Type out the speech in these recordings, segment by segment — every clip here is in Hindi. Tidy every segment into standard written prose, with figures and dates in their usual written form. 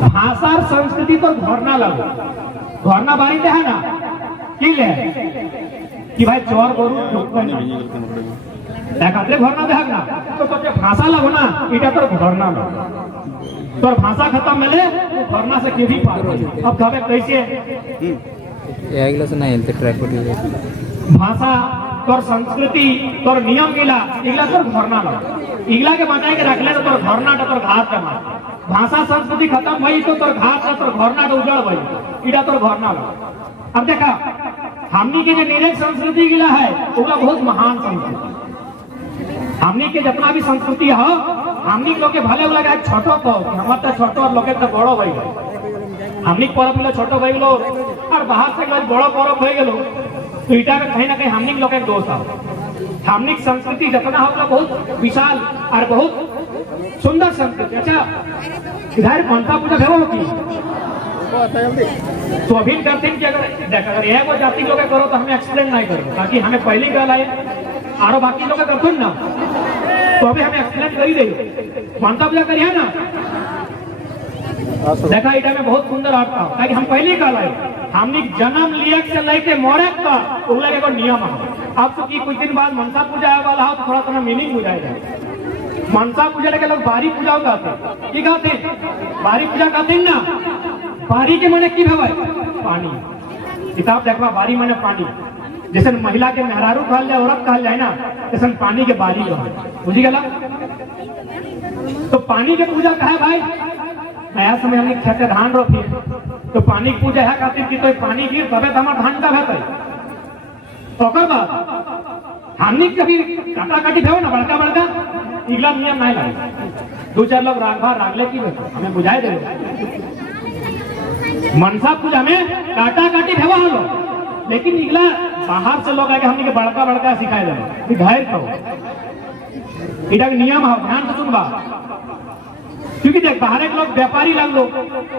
भाषार संस्कृति तो घरना लगो घरना बारी दे है ना की ले कि भाई चोर गरु देखाते घरना दे ना तो तुझे भाषा लगो ना इटा तो घरना लगो तोर भाषा खत्म मिले घरना से के भी पार अब कबे कैसे यागला से नहीं हेल्थ ट्रैक पर भाषा तोर संस्कृति तोर नियम गिला इगला तोर घरना लगो इगला के बचाए के रख ले तो तोर घरना तो तोर घात के मार भाषा संस्कृति खत्म भई तो तोर घात का तोर घरना तो उजड़ भई इटा तोर घरना लगो अब देखा हमनी के जो निरक संस्कृति गिला है ओला बहुत महान संस्कृति हमनी के जितना भी संस्कृति है हमनी लोग के भले लगा छोटो तो हमार तो छोटो और लोग के बड़ो भाई हमनी पर्व मिले छोटो भाई लोग और बाहर से लोग बड़ो पर्व हो गेलो तो इटा में कहीं ना कहीं हमनी लोग के दोष है हमनी संस्कृति जितना होगा बहुत विशाल और बहुत सुंदर संस्कृति अच्छा इधर मनसा पूजा भेवो की तो अभी करते हैं कि अगर यह वो जाति लोग करो तो हमें एक्सप्लेन नहीं करो ताकि हमें पहली गल आए और बाकी लोग करते ना तो अभी हमें एक्सप्लेन कर ही दे मनसा पूजा करिए ना देखा इटा में बहुत सुंदर अर्थ था ताकि हम पहली गल आए हमने जन्म लिया से लेके मोरे का उगला एगो नियम है अब तो की कुछ दिन बाद मनसा पूजा आए वाला हो तो थोड़ा सा मीनिंग हो जाएगा मनसा पूजा लेके लोग बारी पूजा कहते की कहते बारी पूजा कहते ना बारी के माने की भाई पानी किताब देखवा बारी माने पानी जैसे महिला के मेहरारू कहल जाए औरत कहल जाए ना जैसे पानी के बारी बुझी गला तो पानी के पूजा कहे भाई नया समय हमने खेते धान रोपी तो पानी की पूजा है खातिर कि तो पानी गिर तबे तो हमार धान का भेटे ओकर बाद हमने कभी काटा काटी भेव ना बड़का बड़का इगला नियम नहीं लगे दो चार लोग रागले की हमें बुझाए दे मनसा पूजा में काटा काटी भेवा हलो लेकिन इगला बाहर से लोग आके हमने के बड़का बड़का सिखाए दे घर कहो इटा नियम है ध्यान से सुनबा क्योंकि देख बाहर के लोग व्यापारी लगो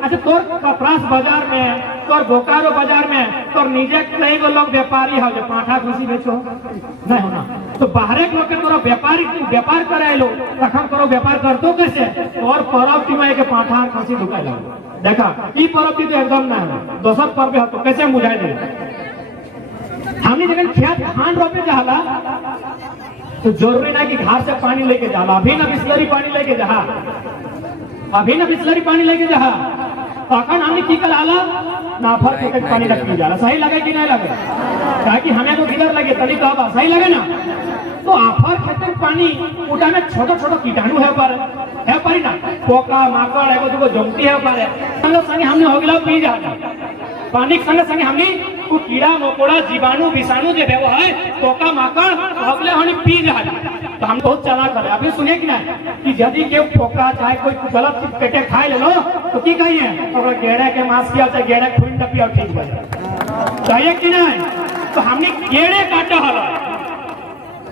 अच्छा तोर कपरास बाजार में तोर बोकारो बाजार में तोर निजे कई गो लोग व्यापारी हो जो पाठा खुशी बेचो नहीं होना तो बाहर के लोग के तोरा व्यापारी व्यापार कराए लो तखन करो व्यापार करतो कैसे और परब तिमाई के पाठा खुशी दुकान लगो देखा ई परब की तो एकदम ना है दोसर पर्व है तो कैसे बुझाए दे हमने जगह खेत धान रोपे जाला तो जरूरी ना कि घर से पानी लेके जाला अभी ना बिस्लरी पानी लेके जा अभी ना बिस्लरी पानी लेके जा अखन हमने की कल आला नाफर के पानी रख के जाला सही लगे कि नहीं लगे ताकि हमें तो किधर लगे तनी तो अब सही लगे ना तो आफर खेत पानी उटा में छोटा छोटा कीटाणु है पर ना पोका माकड़ एगो दुगो जमती है पर हम लोग संगे हमने हो गया पी जाता पानी के संगे संगे हमने वो कीड़ा मकोड़ा जीवाणु विषाणु जो है पोका माकड़ अगले हमने पी जाला तो हम बहुत चालाक है अभी सुनिए कि ना कि यदि के पोका चाहे कोई गलत चीज पेटे खाए ले लो तो की कहिए अगर गेड़े के मांस किया चाहे गेड़े खून टपी और ठीक बजे चाहिए कि नहीं तो हमने गेड़े काटा हला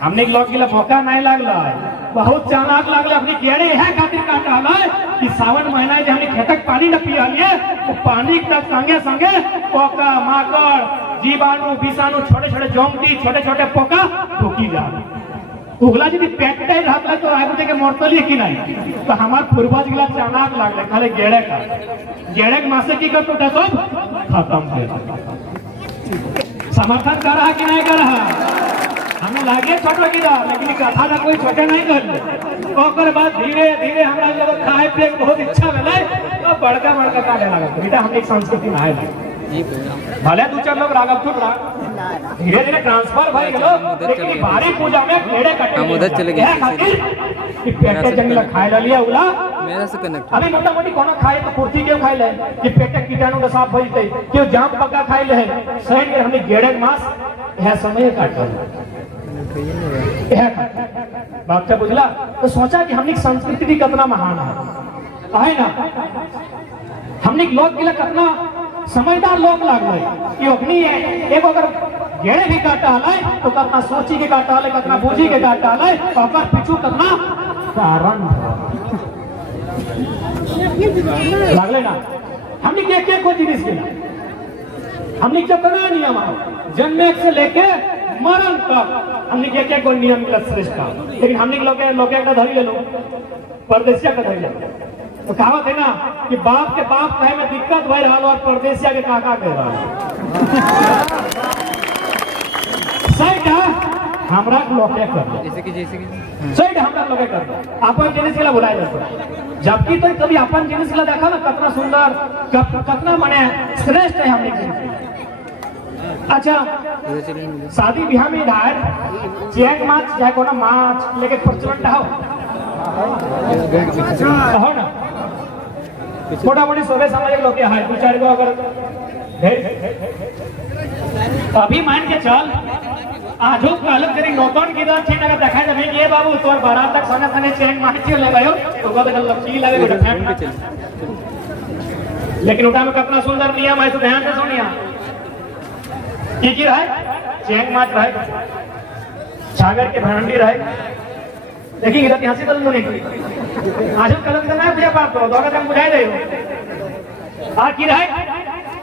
हमने लोग के लिए पोका नहीं लगला है बहुत चालाक लगला अपने गेड़े है खातिर काटा हला कि सावन महीना जो हमने खेतक पानी न पिया लिए तो पानी तक संगे संगे पोका माकड़ जीवाणु विषाणु छोटे छोटे जोमती छोटे छोटे पोका ढुकी जा उगला यदि पेटते रहता तो आगे के मरतली कि नहीं तो हमार पूर्वज गिला चालाक लगले खाली गेड़े के मासे की करतो सब खत्म हो समर्थन कर रहा कि नहीं कर रहा हमें लागे छोटो की लेकिन कथा ना कोई छोटे नहीं कर ओकर बाद धीरे धीरे हमरा जब खाए पिए बहुत इच्छा भेले तो बड़का बड़का काटे लागल बेटा हम एक संस्कृति में आए भले दो चार लोग रागल छूट रहा धीरे धीरे ट्रांसफर भई गेलो लेकिन भारी पूजा में घेड़े कटे हम उधर चले गए कि पेटे जंगल खाए ल लिया उला मेरा से कनेक्ट अभी मोटा मोटी कोनो खाए तो पूर्ति क्यों खाए ले कि पेटे कीटाणु के साफ भई जते क्यों जाम पक्का खाए ले सही में हमने घेड़े के मांस है समय काट बात क्या बुझला तो सोचा कि हमने संस्कृति भी कितना महान है ना हमने लोग के लिए कितना समझदार लोग लागल कि अपनी एक अगर घेड़े भी काटा हल तो कितना सोची के काटा हल कितना बूझी के काटा हल तो पीछू कितना कारण लागले ना हमने क्या कोई जिनिस के हमने कितना नियम जन्मे से लेके मरण तक हमने क्या कोई नियम मिला श्रेष्ठ लेकिन हमने लोग का धरी ले लो परदेशिया का धरी ले तो कहावत है ना कि बाप के बाप कहे में दिक्कत भय रहा और परदेसिया के काका कह रहा सही कहा हमरा लोके कर जैसे कि सही हमरा लोके कर अपन जिनिस के बुलाए जाते जबकि तो कभी अपन जिनिस के देखा ना कितना सुंदर कितना माने श्रेष्ठ है हमने अच्छा शादी ब्याह में इधर चेक माछ चाहे कोनो माछ लेके प्रचलन हो ना छोटा मोटी सोबे सामाजिक लोग है दो चार गो अगर अभी मान के चल आजो कालक करी नौतन की दान छीन अगर देखा जाबे ये बाबू तोर बारात तक सने सने चेक माछ ले गयो तो को तो लक्षी लगे बेटा लेकिन उठा में कितना सुंदर नियम है तो ध्यान से सुनिया की रहे चेक माछ रहे छागर के भरंडी रहे देखिए इधर हंसी तो नहीं आज कल तो मैं पूजा पाठ तो दोगा तुम बुझाई दे आ की रहे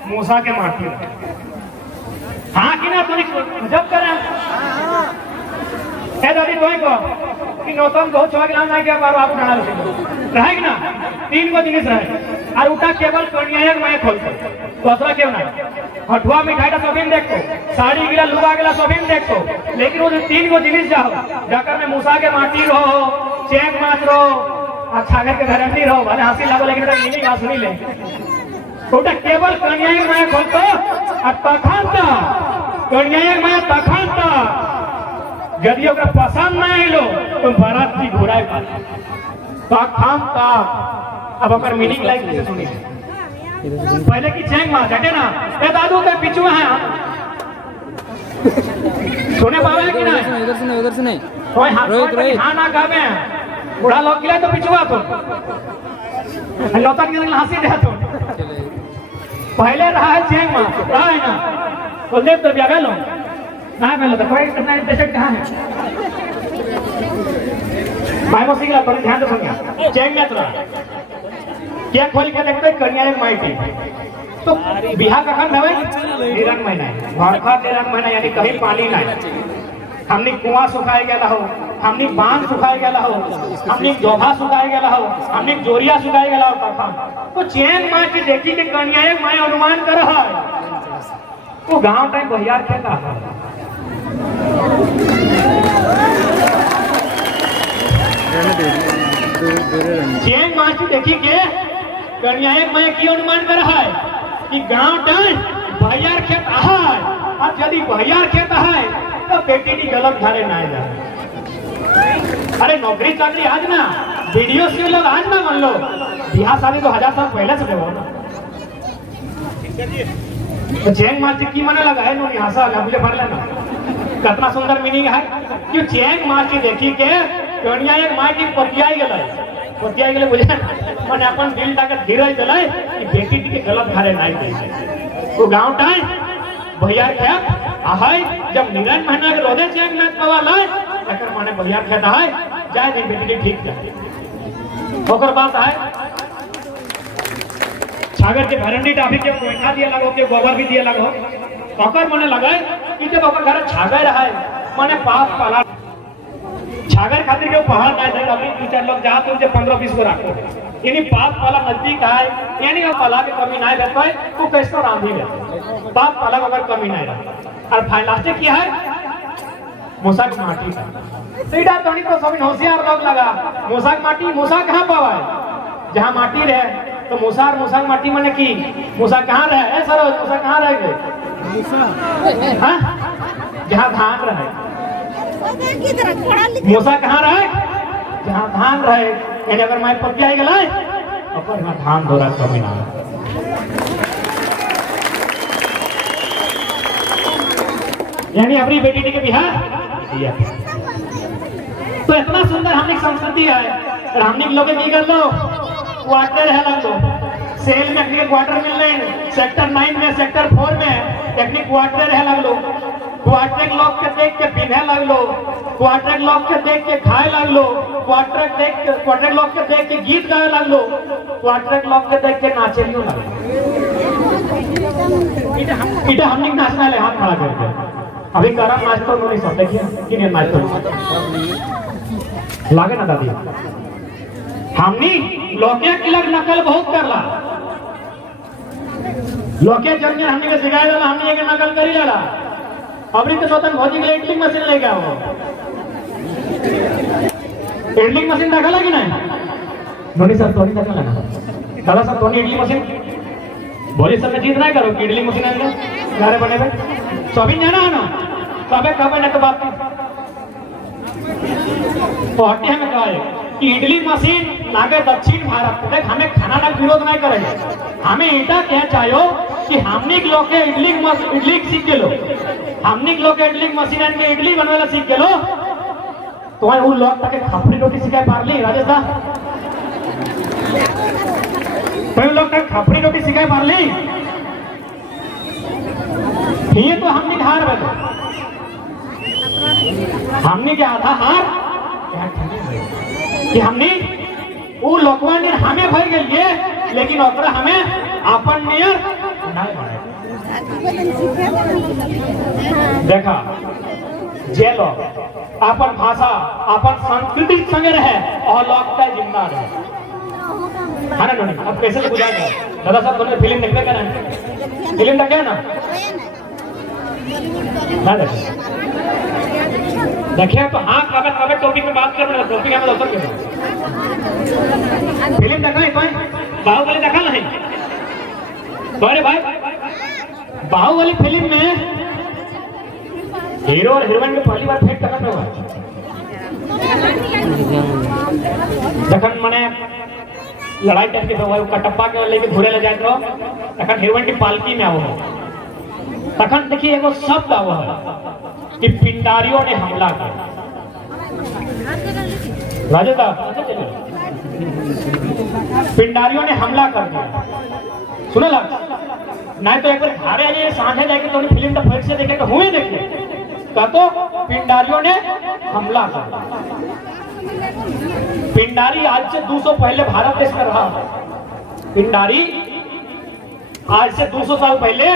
मूसा के माटी हां की ना तूने जब करे ए दादी तोय को कि नौतन बहुत छोड़ के ना क्या बार आप बना रहे ना 3 गो जिनिस रहे और उठा केवल कन्या एक मैं खोल दूसरा क्यों ना हटुआ मिठाई का शौकीन देखो साड़ी गिला लुगा गिला शौकीन देखो लेकिन वो 3 गो जिनिस जाओ जाकर में मूसा के माटी रहो चेक माछ रहो और छागर के घरंडी रहो भले हंसी लगो लेकिन नीली घास नहीं ले छोटा केवल कन्या एक मैं खोलतो और तखनता कन्या एक मैं तखनता यदि ओकरा पसंद ना आइलो तो बारात की घोड़ाई पाल तखनता अब ओकर मीनिंग लाइक सुनी पहले की चेंग मार हटे ना ए दादू के पिछुआ है सुने पावे कि ना उधर से नहीं कोई हां ना गावे बूढ़ा लोग के लिए तो पिछुआ तो लौटा के हंसी दे तो पहले रहा है चेंग मार रहा है ना तो देव तो बिया गेलो ना गेलो तो कोई कितना देशक कहां है भाई मोसी का पर ध्यान से सुनिए चेंग में तो क्या खोल के देखते कन्या एक माइटी तो बिहार का खंड है निरंग महीना बरखा निरंग महीना यानी कहीं पानी नहीं हमने कुआं सुखाए गया हो हमने बांध सुखाए गया हो हमने जोभा सुखाए गया हो हमने जोरिया सुखाए गया हो तो चैन माँ की देखी कि कन्या एक माँ अनुमान कर रहा है वो गांव टाइम बहियार के का चैन माँ की देखी के कन्या एक माँ की अनुमान कर रहा है कि गांव टाइम बहियार खेत है और यदि बहियार खेत है तो बेटी की गलत धारे ना जाए अरे नौकरी चाकरी आज ना वीडियो से लोग आज ना मान लो बिहार शादी तो 1000 साल पहले से देखो ना तो चैंग मार्च की माने लगा है नो यहाँ से मुझे पढ़ लेना कितना सुंदर मीनिंग है कि चैंग मार्च देखी के कन्या एक माँ की पतियाई गले बुझे मैंने अपन दिल डाकर धीरज दिलाए कि बेटी के गलत धारे नहीं दे तो गांव टाइम भैया क्या आहाय जब निरन महीना के रोदे चेक में कवा लाए लेकर माने भैया कहता है जाए दिन बेटी ठीक जाए ओकर बात है छागर के भरंडी टाफी के कोयठा दिया लगो के गोबर भी दिया लगो ओकर माने लगाए कि जब ओकर घर छागर है माने पाप पाला छागर खातिर के पहाड़ ना जाए अभी 2-4 लोग जा तो 15-20 को रखो यानी पाप वाला नजदीक है यानी वो पाला की कमी नहीं रहता है वो कैसे रांधी है पाप वाला अगर कमी नहीं रहता और फाइलास्टे क्या है मूसा की माटी का सीधा तो नहीं तो सभी होशियार लोग लगा मूसा की माटी मूसा कहाँ पावा है जहाँ माटी रहे तो मूसा और मूसा की माटी माने की मूसा कहाँ रहे सर मूसा कहाँ रह गए हाँ जहाँ धान रहे मूसा कहाँ रहे जहाँ धान रहे यानी अगर मैं पक जाए गला और यहाँ धान धोरा कमी ना यानी अपनी बेटी के बिहार तो इतना सुंदर हमने संस्कृति है और हमने लोग की कर लो क्वार्टर है लग लो सेल में अपने क्वार्टर मिल रहे सेक्टर 9 में सेक्टर 4 में अपनी क्वार्टर है लग लो क्वार्टर लोग के देख के पीने लग लो क्वार्टर लोग के देख के खाए लग लो क्वार्टर लोग के देख के गीत गाए लग लो क्वार्टर लोग के देख के नाचे लग लो इधर हमने नाचना ले हाथ खड़ा करके अभी गरम नाच तो नहीं सब देखिए कि नाच तो लागे ना दादी हमनी लोके की लग नकल बहुत करला, लोके जंगल हमनी के सिखाए देला, हमनी एक नकल करी लेला। अबरी तो नौतन भौजी के लिए इडली मशीन लेके आओ, इडली मशीन देखा कि नहीं? धोनी सर धोनी देखा ना दादा सर धोनी इडली मशीन बोली सर ने जीत नहीं करो कि इडली मशीन आएगा घरे बने हुए सभी जाना है ना कबे कबे ना तो बात तो हटे हमें कहा है कि इडली मशीन लागे दक्षिण भारत देख हमें खाना का विरोध नहीं करेंगे, हमें इटा क्या चाहिए कि हमने लोग के इडली सीख के लो, हमने लोग के इडली मशीन में इडली बनवाना सीख के लो। तो वो लोग तक खपड़ी रोटी सिखाए पार ली राजेश दा, कोई लोग तक खपड़ी रोटी सिखाए पार ली। ये तो हमने हार बने, हमने क्या था हार कि हमने वो लोकवा ने हमें भर गए, लेकिन ओकरा हमें अपन नियर नहीं बनाए। देखा जे लोग अपन भाषा अपन संस्कृति संगे रहे और लोग का जिम्मा रहे है ना। नहीं अब कैसे गुजार गया दादा साहब तुमने फिल्म देखते क्या ना, फिल्म देखे ना देखिए तो हाँ कबे कबे टॉपिक में बात कर रहे हैं, टॉपिक हमें दोस्तों के फिल्म देखा है कोई बाहुबली देखा नहीं तो अरे भाई बाहुबली फिल्म में हीरो और हीरोइन को पहली बार भेंट करना हुआ जखन मने लड़ाई टाइप के हुआ कटप्पा के लेके घूरे ले जाए तो तखन हीरोइन की पालकी में आओ तखन देखिए एगो शब्द आओ है कि पिंडारियों ने हमला किया। राजेदा पिंडारियों ने हमला कर दिया, सुनो लग नहीं तो एक बार घरे आइए सांझे जाके तो फिल्म तो फिर से देखे तो हुए देखे तो पिंडारियों ने हमला कर दिया। पिंडारी आज से 200 पहले भारत देश में रहा, पिंडारी आज से 200 साल पहले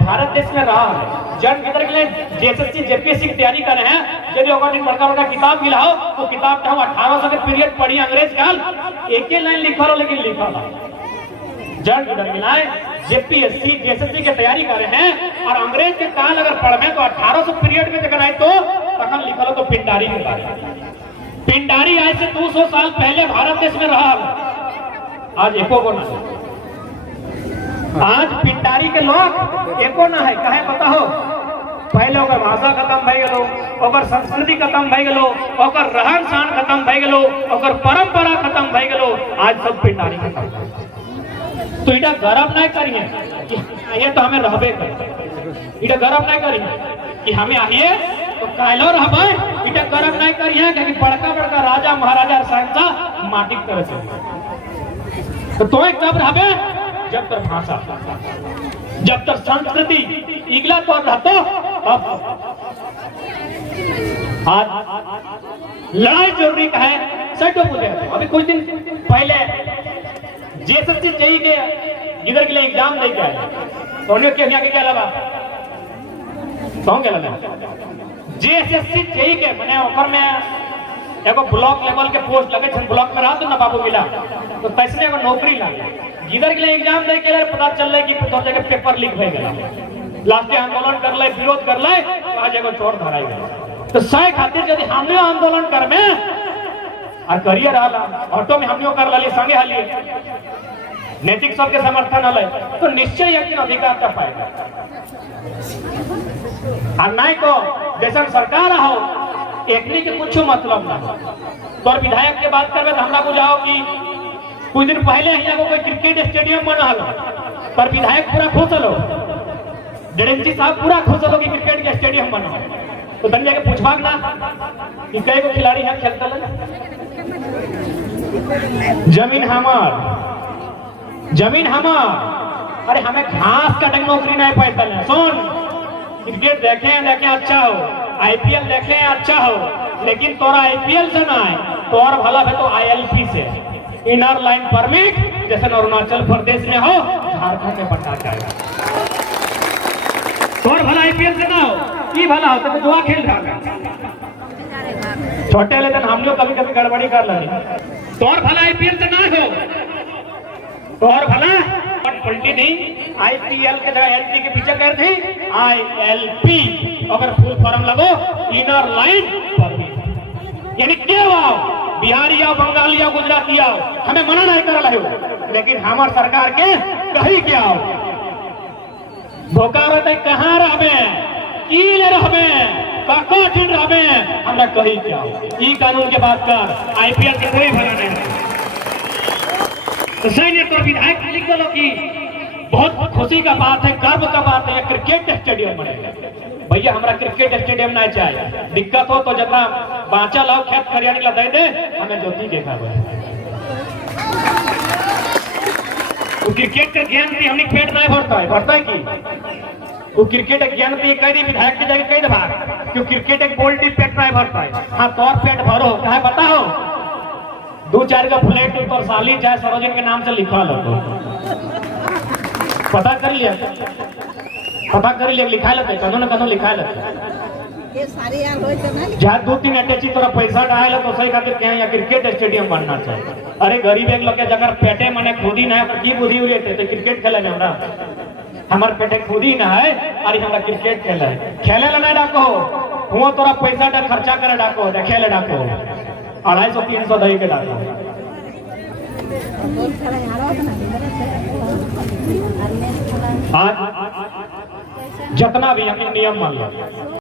भारत देश में रहा है। जन के लिए जेएसएससी जेपीएससी की तैयारी कर रहे हैं, यदि अगर बड़का बड़का किताब मिलाओ तो किताब का 1800 के पीरियड पढ़ी अंग्रेज काल एक ही लाइन लिखा हो लेकिन लिखा हो जन की मिलाए जेपीएससी जेएसएससी की तैयारी कर रहे हैं और अंग्रेज के काल अगर पढ़े तो 1800 पीरियड में जगह आए तो तखन लिखा हो तो पिंडारी के बारे में। पिंडारी आज से 200 साल पहले भारत देश में रहा, आज एको को ना, आज पिंडारी के लोग एको ना है कहे पता हो पहले ओकर भाषा खत्म भई गेलो, ओकर संस्कृति खत्म भई गेलो, ओकर रहन सहन खत्म भई गेलो, ओकर परंपरा खत्म भई गेलो, आज सब पिंडारी खत्म। तो इटा गर्व नहीं करिए कि ये तो हमें रहबे कर, इटा गर्व नहीं करिए कि हमें आइए तो कायलो रहबे, इटा गर्व नहीं करिए कि बड़का बड़का राजा महाराजा शहंशाह माटी तरह से तो तोय कब रहबे जब तक भाषा जब तक संस्कृति इगला तो रहतो अब आज लड़ाई जरूरी का है सैटो पूछे। अभी कुछ दिन पहले जेएसएससी जेई के इधर के लिए एग्जाम दे के आए तो उन्हें क्या क्या लगा कौन क्या लगा जेएसएससी जेई के मैंने ऑफर में एगो ब्लॉक लेवल के पोस्ट लगे छन ब्लॉक में रहा तो ना बाबू मिला तो तैसने एगो नौकरी लगा जिधर के लिए एग्जाम दे के पता चल रहा है कि तो जगह पेपर लीक हो गया, लास्ट आंदोलन कर ले विरोध कर ले तो आज एगो चोर धराई गया। तो सही खातिर यदि हमने आंदोलन कर में और करियर आला ऑटो में हमने कर ली संगे हाली नैतिक सबके समर्थन हल तो निश्चय यकीन अधिकार कर पाएगा और नहीं को जैसा सरकार हो एकनी के कुछ मतलब ना तो विधायक के बात करवे तो हमरा बुझाओ कि कुछ दिन पहले यहाँ को कोई क्रिकेट स्टेडियम बना हलो पर विधायक पूरा खुश हलो डेरेंची साहब पूरा खुश हलो कि क्रिकेट के स्टेडियम बना तो तन जाके पूछवाक ना कि कई को खिलाड़ी यहाँ खेलता लगे जमीन हमार अरे हमें घास का नौकरी नहीं पैसा है सुन क्रिकेट देखें अच्छा हो आईपीएल देखें अच्छा हो लेकिन तोरा आईपीएल से ना है तो और भला है तो आईएलपी से इनर लाइन परमिट जैसे अरुणाचल प्रदेश में हो झारखंड में पटा जाएगा तो और भला आईपीएल से ना हो ये भला हो तो दुआ खेल रहा छोटे लेकिन हम लोग कभी कभी गड़बड़ी कर लेंगे तोर भला आईपीएल से ना हो, तोर भला पलटी नहीं, आईपीएल के जगह एलपी के पीछे कर थी आईएलपी, अगर फुल फॉर्म लगो इनर लाइन परमिट, यानी क्या आओ बिहारी आओ, बंगाली आओ, गुजराती आओ, हमें मना नहीं कर रहे हो, लेकिन हमार सरकार के कहीं क्या आओ धोखा रहते कहाँ रहबे, की ले रहबे, काका दिन रहबे, हमरा कहीं क्या हो। ई कानून के बात कर, आईपीएल के कोई भला नहीं है। तो सैनिक और विधायक लिख दो कि बहुत खुशी का बात है, गर्व का बात है, क्रिकेट स्टेडियम बनेगा। भैया हमारा क्रिकेट स्टेडियम ना चाहिए, दिक्कत हो तो जितना बाँचा लाओ खेत खरियानी ला दे दे, हमें ज्योति देखा हुआ है। वो क्रिकेट का ज्ञान भी हमने पेट नहीं भरता है कि वो क्रिकेट का ज्ञान भी कई विधायक की जगह कई दबा, क्यों क्रिकेट एक बोल्टी पेट नहीं भरता है। हाँ तौर पेट भरो, कहा बताओ 2-4 का फ्लैट तो साली चाहे सरोजन के नाम से लिखा लो, पता कर लिया, लिखा लेते कदों न कदों लिखा लेते जहाँ 2-3 अटैची तोरा पैसा डाले तो सही खातिर कहें या क्रिकेट स्टेडियम बनना चाहिए। अरे गरीब एक लोग के जगह पेटे मने खुदी ना है तो की बुद्धि उड़े तो क्रिकेट खेले में हमरा हमार पेटे खुदी ना है, अरे हमरा क्रिकेट खेले ला नहीं डाको हुआ तोरा पैसा डा खर्चा करे डाको खेले डाको 250-300 दही के डाको। आज जितना भी हम नियम मान लो